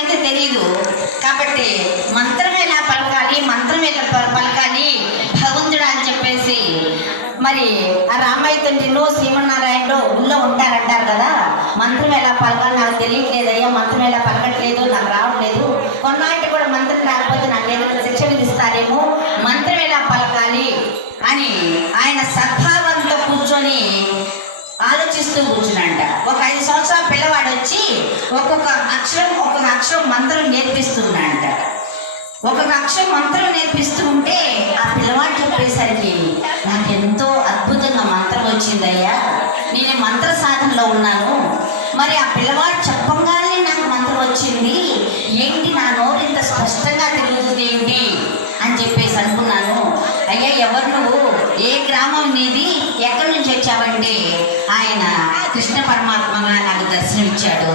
అయితే తెలియదు కాబట్టి మంత్రం ఎలా పలకాలి, మంత్రం ఎలా పలకాలి భగవంతుడు అని చెప్పేసి మరి ఆ రామయ్య తండ్రిలో శ్రీమన్నారాయణలో ఊళ్ళో ఉంటారంటారు కదా. మంత్రం ఎలా పలకాలి నాకు తెలియట్లేదయ్యా, మంత్రం ఎలా పలకట్లేదు, నాకు రావట్లేదు, కొన్నాటి కూడా మంత్రం రాకపోతే నాకు ఏదైనా శిక్ష విధిస్తారేమో, మంత్రం ఎలా పలకాలి అని ఆయన సద్భావంతో కూర్చొని ఆలోచిస్తూ కూర్చునంట. ఒక 5 సంవత్సరాల పిల్లవాడు వచ్చి ఒక్కొక్క అక్షరం మంత్రం నేర్పిస్తున్నాడంట. ఒక్కొక్క అక్షరం మంత్రం నేర్పిస్తూ ఉంటే ఆ పిల్లవాడు చెప్పేసరికి నాకు ఎంతో అద్భుతంగా మంత్రం వచ్చిందయ్యా, నేను మంత్ర సాధనలో ఉన్నాను, మరి ఆ పిల్లవాడు చెప్పంగానే నాకు మంత్రం వచ్చింది, ఏంటి నా నోరు ఇంత స్పష్టంగా తిరుగుతుంది ఏంటి అని చెప్పేసి అనుకున్నాను. అయ్యా ఎవరు నువ్వు, ఏ గ్రామం నీది, ఎక్కడి నుంచి వచ్చావంటే ఆయన కృష్ణ పరమాత్మగా నాకు దర్శనమిచ్చాడు,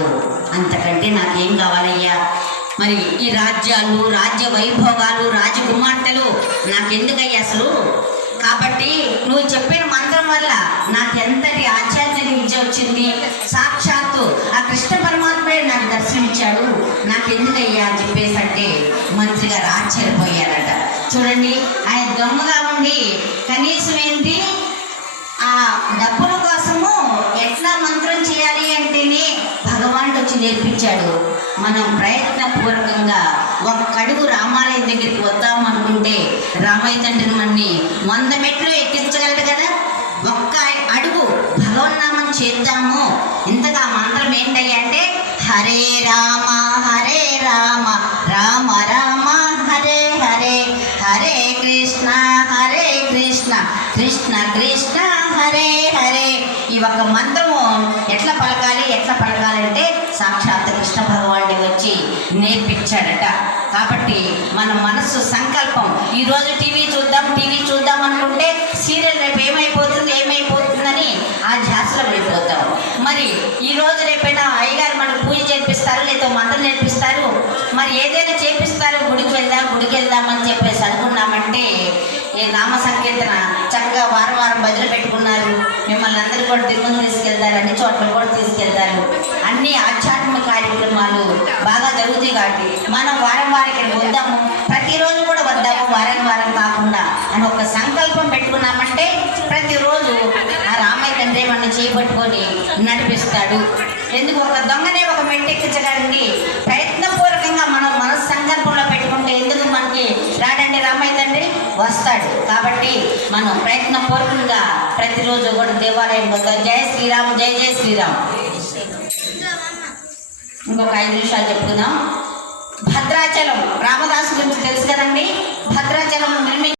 అంతకంటే నాకేం కావాలయ్యా, మరి ఈ రాజ్యాలు, రాజ్య వైభోగాలు, రాజకుమార్తెలు నాకెందుకయ్యా అసలు, కాబట్టి నువ్వు చెప్పిన మంత్రం వల్ల నాకు ఎంతటి ఆధ్యాత్మిక విద్య వచ్చింది, సాక్షాత్తు ఆ కృష్ణ పరమాత్మే నాకు దర్శనమిచ్చాడు, నాకెందుకయ్యా అని చెప్పేసి అంటే మంత్రి గారు ఆశ్చర్యపోయారట. చూడండి, ఆయన దొంగగా ఉండి కనీసం ఏంటి ఆ డబ్బుల కోసము ఎట్లా మంత్రం చేయాలి అంటేనే భగవానుడు వచ్చి నేర్పించాడు. మనం ప్రయత్నపూర్వకంగా ఒక్క అడుగు రామాలయం దగ్గరికి వద్దాం అనుకుంటే రామయ్య తండ్రిని మన్ని 100 మెట్లు ఎక్కించగలడు కదా. ఒక్క అడుగు భగవన్నామం చేద్దాము. ఇంతగా మంత్రం ఏంటయ్యా అంటే హరే రామ హరే రామ రామ రామ హరే హరే, హరే కృష్ణ కృష్ణ కృష్ణ హరే హరే. ఈ ఒక్క మంత్రము ఎట్లా పలకాలంటే సాక్షాత్ కృష్ణ భగవానుడి వచ్చి నేర్పించాడట. కాబట్టి మన మనస్సు సంకల్పం, ఈరోజు టీవీ చూద్దాం అనుకుంటే సీరియల్ రేపు ఏమైపోతుందని ఆ ధ్యాసలో వెళ్ళిపోతాం. మరి ఈరోజు రేపైనా అయ్యగారు మనకు పూజ చేపిస్తారు, లేదా మంత్రం నేర్పిస్తారు, మరి ఏదైనా చేపిస్తారు, గుడికి వెళ్దామని చెప్పేసి అనుకున్నామంటే ఈ నామ సంకీర్తన చక్కగా వారం భజన పెట్టుకున్నారు, మిమ్మల్ని అందరూ కూడా తిరుమల తీసుకెళ్తారు, అన్ని చోట్ల కూడా తీసుకెళ్తారు, అన్ని ఆధ్యాత్మిక కార్యక్రమాలు బాగా జరుగుతాయి. కాబట్టి మనం వారికి వద్దాము, ప్రతిరోజు కూడా వద్దాము, వారం కాకుండా అని ఒక సంకల్పం పెట్టుకున్నామంటే ప్రతిరోజు ఆ రామయ్య తండ్రి మనం చేపట్టుకొని నడిపిస్తాడు. ఎందుకు ఒక దొంగనే ఒక మెట్టెక్కించగలండి. ప్రయత్నపూర్వకంగా మనం మనసు సంకల్పంలో పెట్టుకుంటే ఎందుకు మనకి రాడండి రామయ్య తండ్రి, వస్తాడు. కాబట్టి మనం ప్రయత్నపూర్వకంగా ప్రతిరోజు కూడా దేవాలయం వద్దాం. జయ శ్రీరామ్, జయ శ్రీరామ్. ఇంకొక 5 నిమిషాలు చెప్పుకుందాం. భద్రాచలం రామదాసు గురించి